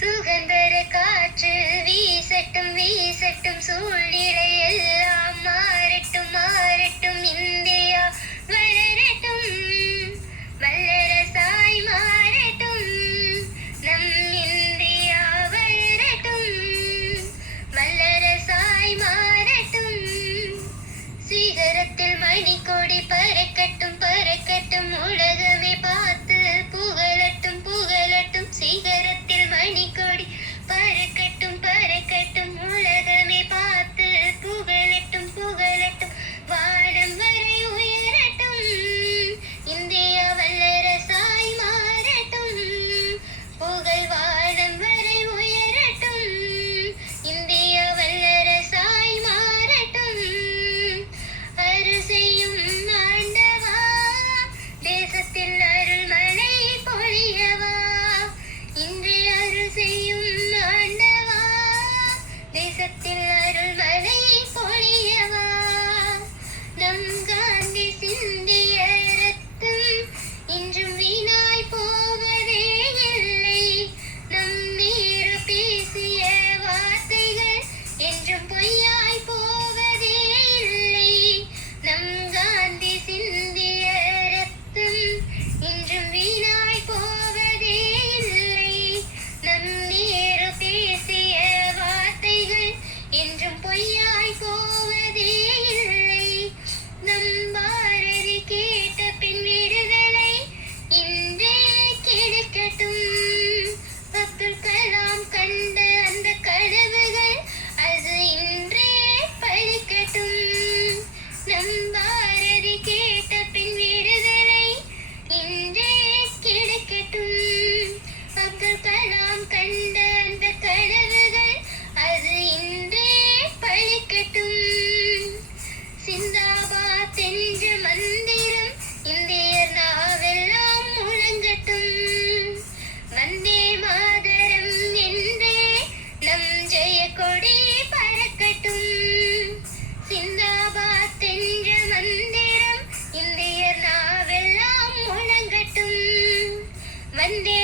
சுகந்தர காற்று வீசட்டும் வீசட்டும், சூழ்நிலை எல்லாம் மாறட்டும் மாறட்டும், இந்தியா வளரட்டும் வல்லரசாய் மாறட்டும், நம் இந்தியா வளரட்டும் வல்லரசாய் மாறட்டும். சிகரத்தில் மணிக்கொடி பறக்கட்டும் பறக்கட்டும், உலகமே பார்த்து புகழட்டும் புகழட்டும். சிகரத்தில் மணிக்கொடி பறக்கட்டும் பறக்கட்டும், உலகமே பார்த்து புகழட்டும் புகழட்டும். வானம் வரை உயரட்டும், இந்தியா வல்லரசாய் மாறட்டும். புகழ் வானம் வரை உயரட்டும், இந்தியா வல்லரசாய் மாறட்டும். அருள் செய்யும் ஆண்டவா, தேசத்தில் அருள் மழை பொழியவா. இன்று அருள் செய்யும் ஆண்டவா, தேசத்தில் அருள் மழை பொழியவா. நம் காந்தி சிந்திய ரத்தம் இன்றும் வீணாய் போவதே இல்லை. நம் நேரு பேசிய வார்த்தைகள் என்றும் பொய்யாய் போவதே இல்லை. நம் காந்தி சிந்திய ரத்தம் இன்றும் வீணாய் போவதே இல்லை. நம் நேரு பேசிய வார்த்தைகள் என்றும் பொய்யாய் போவதே இல்லை. நம் பாரதி கேட்ட பின் விடுதலை இன்றே கிடைக்கட்டும். அப்துல் கலாம் கண்ட அந்த கனவுகள் அது இன்றே பழிக்கட்டும். நம் பாரதி கேட்ட பின் விடுதலை இன்றே கிடைக்கட்டும். அப்துல் கலாம் கண்ட அந்த கனவுகள் அது இன்றே பழிக்கட்டும். சிந்தாபாத் என்ற மந்திரம் இந்தியர் நாவெல்லாம் முழங்கட்டும். வந்தே மாதரம் என்றே நம் ஜெய கொடி பறக்கட்டும். சிந்தாபாத் என்ற மந்திரம் இந்தியர் நாவெல்லாம் முழங்கட்டும். வந்தே